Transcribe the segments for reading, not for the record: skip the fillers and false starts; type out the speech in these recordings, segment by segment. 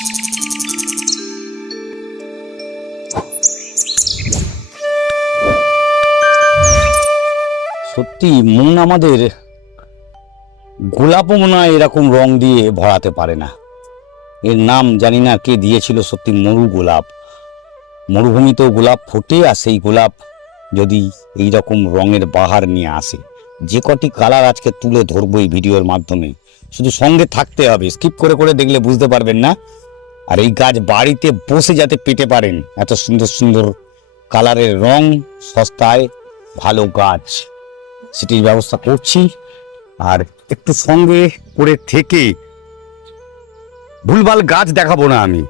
সত্যি মন আমাদের গোলাপও মনে হয় এরকম রং দিয়ে ভরাতে পারে না। এর নাম জানি না কে দিয়েছিল, সত্যি মরু গোলাপ। মরুভূমিতেও গোলাপ ফোটে, আর সেই গোলাপ যদি এইরকম রঙের বাহার নিয়ে আসে। যে কটি কালার আজকে তুলে ধরবো এই ভিডিওর মাধ্যমে, শুধু সঙ্গে থাকতে হবে, স্কিপ করে করে দেখলে বুঝতে পারবেন না। আর এই গাছ বাড়িতে বসে যাতে পেতে পারেন, এত সুন্দর সুন্দর কালারের রং, সস্তায় ভালো গাছ, সেটির ব্যবস্থা করছি। আর একটু সঙ্গে করে থেকে ভুলভাল গাছ দেখাবো না, আমি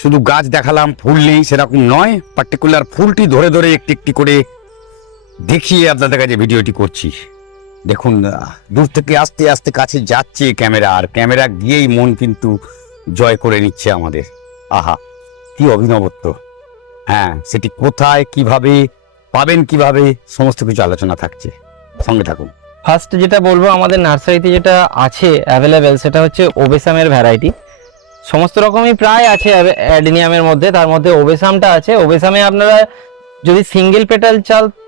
শুধু গাছ দেখালাম, ফুল নেই সেরকম নয়, পার্টিকুলার ফুলটি ধরে ধরে একটি একটি করে দেখিয়ে আপনাদের কাছে ভিডিওটি করছি। দেখুন, দূর থেকে আস্তে আস্তে কাছে যাচ্ছে ক্যামেরা, আর ক্যামেরা গিয়েই মন কিন্তু জয় করে নিচ্ছে আমাদের। আহা, কি অভিনবত্ব! হ্যাঁ, সেটি কোথায়, কিভাবে পাবেন, কিভাবে, সমস্ত কিছু আলোচনা থাকছে, সঙ্গে থাকুন। ফার্স্ট যেটা বলবো, আমাদের নার্সারিতে যেটা আছে অ্যাভেলেবেল সেটা হচ্ছে ওবেসামের ভ্যারাইটি। সমস্ত রকমই প্রায় আছে অ্যাডেনিয়ামের মধ্যে, তার মধ্যে ওবেসামটা আছে। ওবেসামে আপনারা যদি সিঙ্গেল পেটাল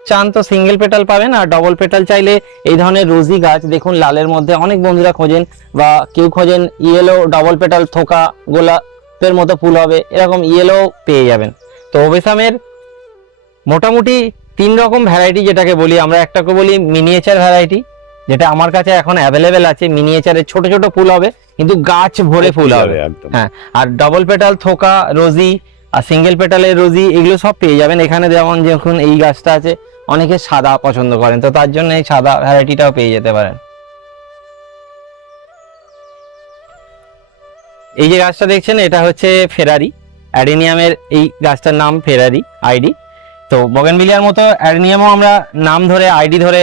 চান তো সিঙ্গেল পেটাল পাবেন, আর ডবল পেটাল চাইলে এই ধরনের রোজি গাছ, দেখুন লালের মধ্যে অনেক বন্ধুরা খোঁজেন, বা কেউ খোঁজেন ইয়েলো ডবল পেটাল থোকা গোলাপের মতো ফুল হবে, এরকম ইয়েলো পেয়ে যাবেন। তো ওবেসামের মোটামুটি 3 রকম ভ্যারাইটি যেটাকে বলি আমরা। একটাকে বলি মিনিয়েচার ভ্যারাইটি, যেটা আমার কাছে এখন অ্যাভেলেবেল আছে। মিনিয়েচারের ছোট ছোট ফুল হবে কিন্তু গাছ ভরে ফুল হবে, হ্যাঁ। আর ডবল পেটাল থোকা রোজি আর সিঙ্গেল পেটালের রোজি এগুলো সব পেয়ে যাবেন এখানে। যেমন যখন এই গাছটা আছে, অনেকে সাদা পছন্দ করেন, তো তার জন্য এই সাদা ভ্যারাইটিটাও পেয়ে যেতে পারেন। এই যে গাছটা দেখছেন, এটা হচ্ছে ফেরারি অ্যাডেনিয়ামের। এই গাছটার নাম ফেরারি আইডি। তো বগেনভিলিয়ার মতো অ্যাডেনিয়ামও আমরা নাম ধরে আইডি ধরে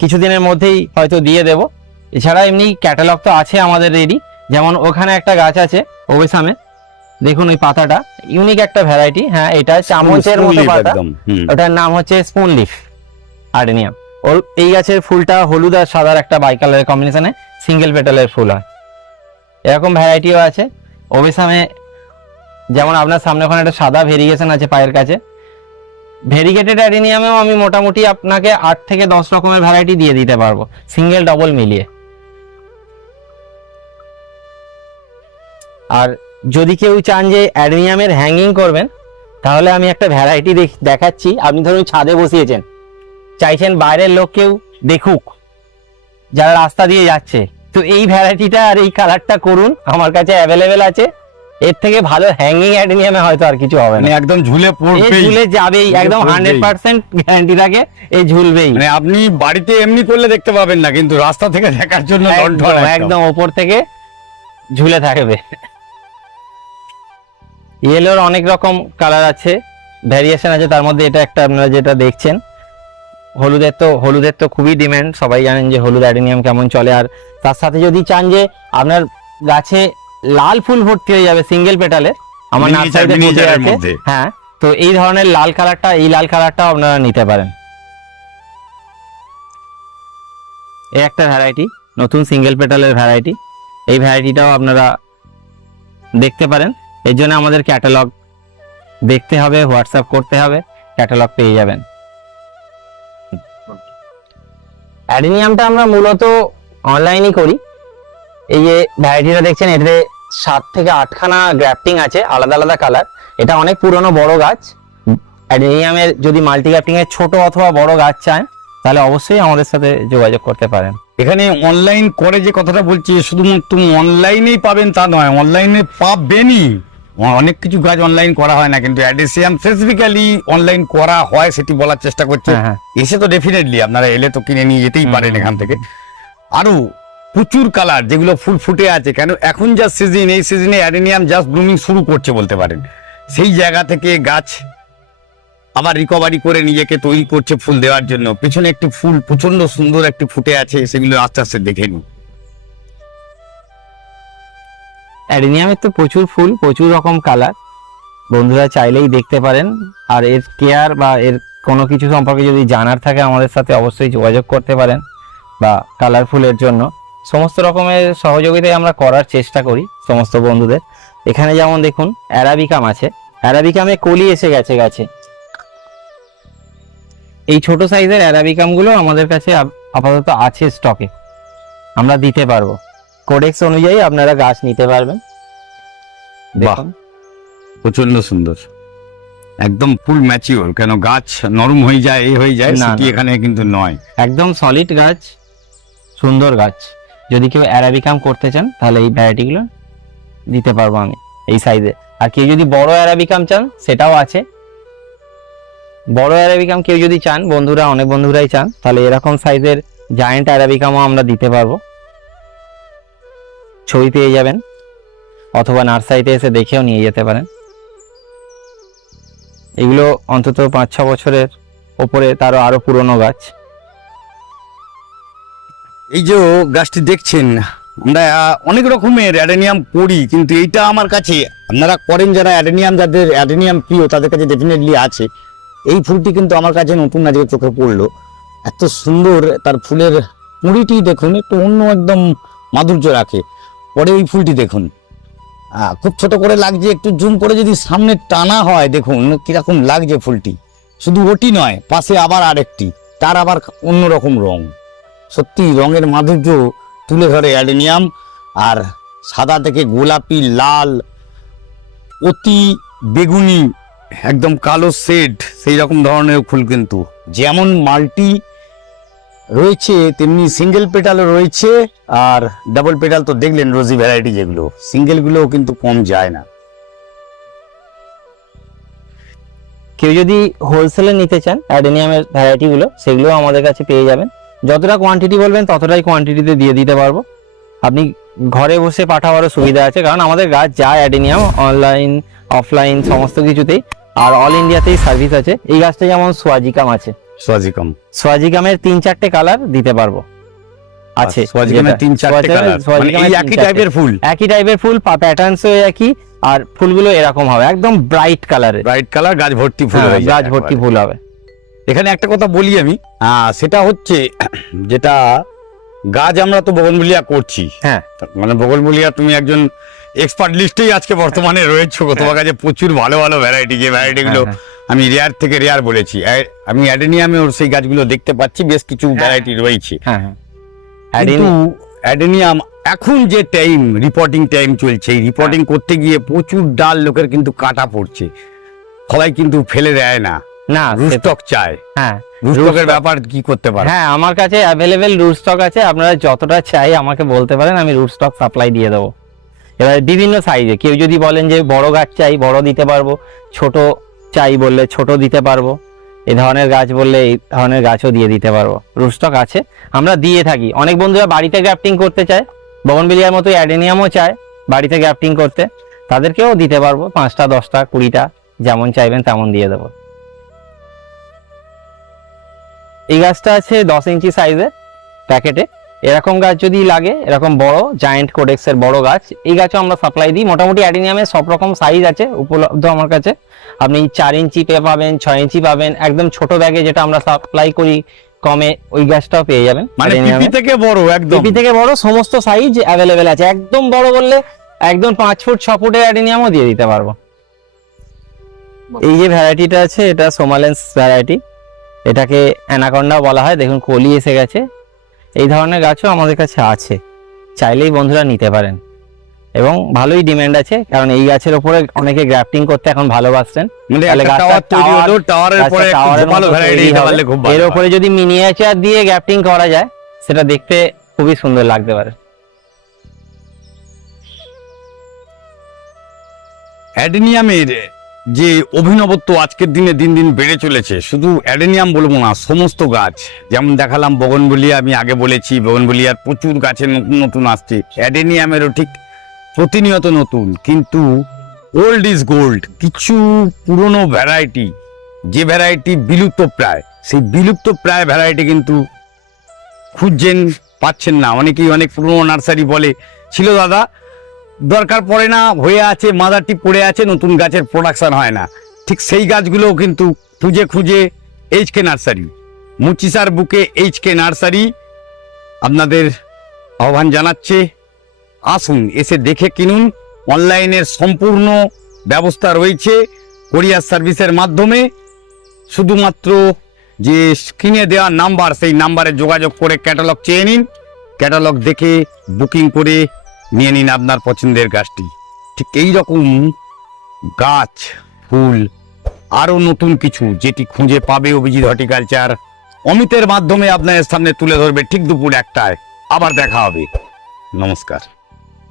কিছুদিনের মধ্যেই হয়তো দিয়ে দেব। এছাড়া এমনি ক্যাটালগ তো আছে আমাদের রেডি। যেমন ওখানে একটা গাছ আছে ওবেসামে, দেখুন ওই পাতাটা ইউনিক একটা ভ্যারাইটি। হ্যাঁ, এটা চামচের মতো পাতা, ওটার নাম হচ্ছে স্পুন লিফ অ্যাডেনিয়াম। ওর এই গাছের ফুলটা হলুদ আর সাদার একটা বাই কালারের কম্বিনেশনে সিঙ্গেল পেটালের ফুল হয়। এরকম ভ্যারাইটিও আছে ওবেসামে। যেমন আপনার সামনে ওখানে একটা সাদা ভেরিগেশন আছে পায়ের কাছে। ভেরিগেটেড অ্যাডেনিয়ামেও আমি মোটামুটি আপনাকে 8 থেকে 10 রকমের ভ্যারাইটি দিয়ে দিতে পারবো, সিঙ্গেল ডবল মিলিয়ে। আর যদি কেউ চান যে অ্যাডেনিয়ামের হ্যাঙ্গিং করবেন, তাহলে আমি একটা ভ্যারাইটি দেখাচ্ছি। আপনি ধরুন ছাদে বসিয়েছেন, চাইছেন বাইরের লোক কেউ দেখুক যারা রাস্তা দিয়ে যাচ্ছে, তো এই ভ্যারাইটিটা আর এই কালারটা করুন, আমার কাছে অ্যাভেলেবেল আছে। এর থেকে ভালো হ্যাঙ্গিং অ্যাডেনিয়ামে হয়তো আর কিছু হবে না, একদম ঝুলে পড়বে, ঝুলে যাবেই, একদম 100% গ্যারান্টি থাকে এই ঝুলবেই। মানে আপনি বাড়িতে এমনি করলে দেখতে পাবেন না, কিন্তু রাস্তা থেকে দেখার জন্য একদম ওপর থেকে ঝুলে থাকবে। ইয়েলোর অনেক রকম কালার আছে, ভ্যারিয়েশন আছে, তার মধ্যে এটা একটা আপনারা যেটা দেখছেন হলুদের তো খুবই ডিমান্ড, সবাই জানেন যে হলুদ অ্যাডেনিয়াম কেমন চলে। আর তার সাথে যদি চান যে আপনার গাছে লাল ফুল ভর্তি হয়ে যাবে সিঙ্গেল পেটালে, আমার নার্সারিতে বসে আছে, হ্যাঁ, তো এই ধরনের লাল কালারটাও আপনারা নিতে পারেন। এই একটা ভ্যারাইটি, নতুন সিঙ্গেল পেটালের ভ্যারাইটি, এই ভ্যারাইটিটাও আপনারা দেখতে পারেন। এর জন্য আমাদের ক্যাটালগ দেখতে হবে, হোয়াটসঅ্যাপ করতে হবে, ক্যাটালগ পেয়ে যাবেন। অ্যাডেনিয়ামটা আমরা মূলত অনলাইনই করি। এই যে ভ্যারাইটিটা দেখছেন, এতে 7 থেকে 8 খানা গ্রাফটিং আছে, আলাদা আলাদা কালার। এটা অনেক পুরনো বড় গাছ। অ্যাডেনিয়ামের যদি মাল্টি গ্রাফটিং এর ছোট অথবা বড় গাছ চান, তাহলে অবশ্যই আমাদের সাথে যোগাযোগ করতে পারেন। এখানে অনলাইন করে যে কথাটা বলছি, শুধুমাত্র অনলাইনেই পাবেন তা নয়, অনলাইনে পাবেনই। অনেক কিছু গাছ অনলাইন করা হয় না, কিন্তু অ্যাডেনিয়াম স্পেসিফিক্যালি অনলাইন করা হয়, সেটি বলার চেষ্টা করছে। এসে তো ডেফিনেটলি আপনারা এলে তো কিনে নিয়ে যেতেই পারেন এখান থেকে। আরো প্রচুর কালার যেগুলো ফুল ফুটে আছে, কেন এখন যা সিজন, এই সিজনে অ্যাডেনিয়াম জাস্ট ব্লুমিং শুরু করছে বলতে পারেন। সেই জায়গা থেকে গাছ আবার রিকভারি করে নিজেকে তৈরি করছে ফুল দেওয়ার জন্য। পেছনে একটি ফুল প্রচন্ড সুন্দর একটি ফুটে আছে, সেগুলো আস্তে আস্তে দেখে নিন। অ্যাডেনিয়ামের তো প্রচুর ফুল, প্রচুর রকম কালার, বন্ধুরা চাইলেই দেখতে পারেন। আর এর কেয়ার বা এর কোনো কিছু সম্পর্কে যদি জানার থাকে, আমাদের সাথে অবশ্যই যোগাযোগ করতে পারেন, বা কালারফুলের জন্য সমস্ত রকমের সহযোগিতায় আমরা করার চেষ্টা করি সমস্ত বন্ধুদের। এখানে যেমন দেখুন অ্যারাবিকাম আছে, অ্যারাবিকামে কলি এসে গেছে গাছে। এই ছোট সাইজের অ্যারাবিকামগুলো আমাদের কাছে আপাতত আছে স্টকে, আমরা দিতে পারবো। কোডেক্স অনুযায়ী আপনারা গাছ নিতে পারবেন। বাহ, প্রচন্ড সুন্দর, একদম ফুল ম্যাচিওর। কেন গাছ নরম হয়ে যায়, এই হয়ে যায়, না, সেটি না। এখানে কিন্তু নয়। একদম সলিড গাছ, সুন্দর গাছ। যদি কেউ অ্যারাবিকাম করতে চান তাহলে এই ভ্যারাইটিগুলো দিতে পারবো আমি এই সাইজে। আর কেউ যদি বড় অ্যারাবিকাম চান সেটাও আছে। বড় অ্যারাবিকাম কেউ যদি চান, বন্ধুরা অনেক বন্ধুরাই চান, তাহলে এরকম সাইজের জায়েন্ট অ্যারাবিকামও আমরা দিতে পারবো। ছবি পেয়ে যাবেন, অথবা নার্সারিতে এসে দেখেও নিয়ে যেতে পারেন। এগুলো অন্তত 5-6 বছরের ওপরে, তারও আরো পুরনো গাছ। এই যে গাছটি দেখছেন, আমরা অনেক রকমের অ্যাডেনিয়াম করি, কিন্তু এইটা আমার কাছে, আপনারা করেন যারা অ্যাডেনিয়াম, যাদের অ্যাডেনিয়াম প্রিয় তাদের কাছে ডেফিনেটলি আছে। এই ফুলটি কিন্তু আমার কাছে নতুন আজকে চোখে পড়লো, এত সুন্দর। তার ফুলের কুঁড়িটি দেখুন, একটু অন্য একদম মাধুর্য রাখে। পরে এই ফুলটি দেখুন, খুব ছোট করে লাগছে, একটু জুম করে যদি সামনে টানা হয় দেখুন কিরকম লাগছে ফুলটি। শুধু ওটি নয়, পাশে আবার আরেকটি, তার আবার অন্যরকম রং। সত্যি রঙের মাধুর্য তুলে ধরে অ্যাডেনিয়াম। আর সাদা থেকে গোলাপি, লাল, অতি বেগুনি, একদম কালো শেড, সেই রকম ধরনের ফুল। কিন্তু যেমন মাল্টি রয়েছে তেমনি সিঙ্গেল পেটালও রয়েছে, আর ডাবল পেটাল তো দেখলেন রোজি ভ্যারাইটি, যেগুলো সিঙ্গেলগুলোও কিন্তু কম যায় না। কেউ যদি হোলসেলে নিতে চান অ্যাডেনিয়ামের ভ্যারাইটিগুলো, সেগুলোও আমাদের কাছে পেয়ে যাবেন। যতটা কোয়ান্টিটি বলবেন ততটাই কোয়ান্টিটিতে দিয়ে দিতে পারবো। আপনি ঘরে বসে পাঠাবারও সুবিধা আছে, কারণ আমাদের গাছ যায় অ্যাডেনিয়াম অনলাইন অফলাইন সমস্ত কিছুতেই, আর অল ইন্ডিয়াতেই সার্ভিস আছে। এই গাছটা যেমন সোয়াজিকাম আছে, সোয়াজিকাম, সোয়াজিকামের 3-4টে কালার দিতে পারবো আছে। সোয়াজিকামের 3-4টে কালার, মানে এই একই টাইপের ফুল, একই টাইপের ফুল, প্যাটার্নসও একই, আর ফুলগুলো এরকম হবে একদম ব্রাইট কালারের, ব্রাইট কালার, গাছ ভর্তি ফুল হয়ে যায় গাছ ভর্তি একেবারে। ফুল হবে। এখানে একটা কথা বলি আমি, সেটা হচ্ছে যেটা গাছ আমরা তো বগনভিলিয়া করছি, হ্যাঁ, মানে বগনভিলিয়া তুমি একজন এক্সপার্ট লিস্টেই আজকে বর্তমানে রয়েছো। তোমার কাছে প্রচুর ভালো ভালো ভ্যারাইটি, যে ভ্যারাইটিগুলো আমি রেয়ার থেকে রেয়ার বলেছি। আমি অ্যাডেনিয়ামে ওর সেই গাছগুলো দেখতে পাচ্ছি, বেশ কিছু ভ্যারাইটি রয়েছে। হ্যাঁ, কিন্তু অ্যাডেনিয়াম এখন যে টাইম, রিপোর্টিং টাইম চলছে, এই রিপোর্টিং করতে গিয়ে প্রচুর ডাল লোকের কিন্তু কাটা পড়ছে, সবাই কিন্তু ফেলে দেয় না, না রুস্টক চায়। হ্যাঁ, রুস্টকের ব্যাপার কি করতে পারে? হ্যাঁ, আমার কাছে অ্যাভেলেবেল রুট স্টক আছে। আপনারা যতটা চাই আমাকে বলতে পারেন, আমি রুট স্টক সাপ্লাই দিয়ে দেবো। এবার বিভিন্ন সাইজে, কেউ যদি বলেন যে বড় গাছ চাই, বড় দিতে পারবো, ছোট চাই বললে ছোট দিতে পারবো, এই ধরনের গাছ বললে এই ধরনের গাছও দিয়ে দিতে পারবো। রুট স্টক আছে, আমরা দিয়ে থাকি। অনেক বন্ধুরা বাড়িতে গ্রাফটিং করতে চায়, বগনভিলিয়ার মতো অ্যাডেনিয়ামও চায় বাড়িতে গ্রাফটিং করতে, তাদেরকেও দিতে পারবো। 5টা 10টা 20টা যেমন চাইবেন তেমন দিয়ে দেবো। এই গাছটা আছে 10 ইঞ্চি সাইজে প্যাকেটে। এরকম গাছ যদি লাগে, এরকম বড় জায়েন্ট কোডেক্সের বড় গাছ, এই গাছও আমরা সাপ্লাই দিই। মোটামুটি অ্যাডেনিয়ামের সব রকম সাইজ আছে উপলব্ধ আমার কাছে। আপনি 4 ইঞ্চি পাবেন, 6 ইঞ্চি পাবেন, একদম ছোট ব্যাগে যেটা আমরা সাপ্লাই করি কমে, ওই গাছটাও পেয়ে যাবেন। মানে পিপি থেকে বড়, একদম পিপি থেকে বড় সমস্ত সাইজ অ্যাভেলেবেল আছে। একদম বড় বললে একদম 5 ফুট 6 ফুটের অ্যাডেনিয়ামও দিয়ে দিতে পারবো। এই যে ভ্যারাইটিটা আছে, এটা সোমালেন্স ভ্যারাইটি, এটাকে অ্যানাকন্ডা বলা হয়। দেখুন কলি এসে গেছে। এই ধরনের গাছও আমাদের কাছে আছে, চাইলেই বন্ধুরা নিতে পারেন, এবং ভালোই ডিমান্ড আছে, কারণ এই গাছের উপরে অনেকে গ্রাফটিং করতে এখন ভালোবাসছেন। মানে তাহলে একটা গাছটা টাওয়ার তৈরি হলো, টাওয়ারের গাছটা পরে একটু টাওয়ারের ভালো মতো ভ্যারাইটি তৈরি দিতে হবে। পারলে খুব ভালো এর হয়। উপরে যদি মিনিয়েচার দিয়ে গ্রাফটিং করা যায়, সেটা দেখতে খুবই সুন্দর লাগতে পারে। অ্যাডেনিয়ামের যে অভিনবত্ব আজকের দিনে দিন দিন বেড়ে চলেছে, শুধু অ্যাডেনিয়াম বলবো না, সমস্ত গাছ, যেমন দেখালাম বগনভিলিয়া, আমি আগে বলেছি বগনভিলিয়ার প্রচুর গাছে নতুন নতুন আসছে, অ্যাডেনিয়ামেরও ঠিক প্রতিনিয়ত নতুন। কিন্তু ওল্ড ইজ গোল্ড, কিছু পুরনো ভ্যারাইটি, যে ভ্যারাইটি বিলুপ্ত প্রায়, সেই বিলুপ্ত প্রায় ভ্যারাইটি কিন্তু খুঁজছেন, পাচ্ছেন না। অনেকেই অনেক পুরনো নার্সারি বলে ছিল দাদা, দরকার পড়ে না, হয়ে আছে, মাদারটি পড়ে আছে, নতুন গাছের প্রোডাকশন হয় না। ঠিক সেই গাছগুলোও কিন্তু খুঁজে খুঁজে এইচকে নার্সারি, মুচিসার বুকে এইচকে নার্সারি আপনাদের আহ্বান জানাচ্ছে, আসুন এসে দেখে কিনুন। অনলাইনের সম্পূর্ণ ব্যবস্থা রয়েছে কোরিয়ার সার্ভিসের মাধ্যমে। শুধুমাত্র যে স্ক্রিনে দেওয়া নাম্বার, সেই নাম্বারে যোগাযোগ করে ক্যাটালগ চেয়ে নিন। ক্যাটালগ দেখে বুকিং করে নিয়ে নিন আপনার পছন্দের গাছটি। ঠিক এই রকম গাছ, ফুল, আরও নতুন কিছু যেটি খুঁজে পাবে অভিজিৎ হর্টিকালচার, অমিতের মাধ্যমে আপনার সামনে তুলে ধরবে ঠিক দুপুর 1টায়। আবার দেখা হবে। নমস্কার।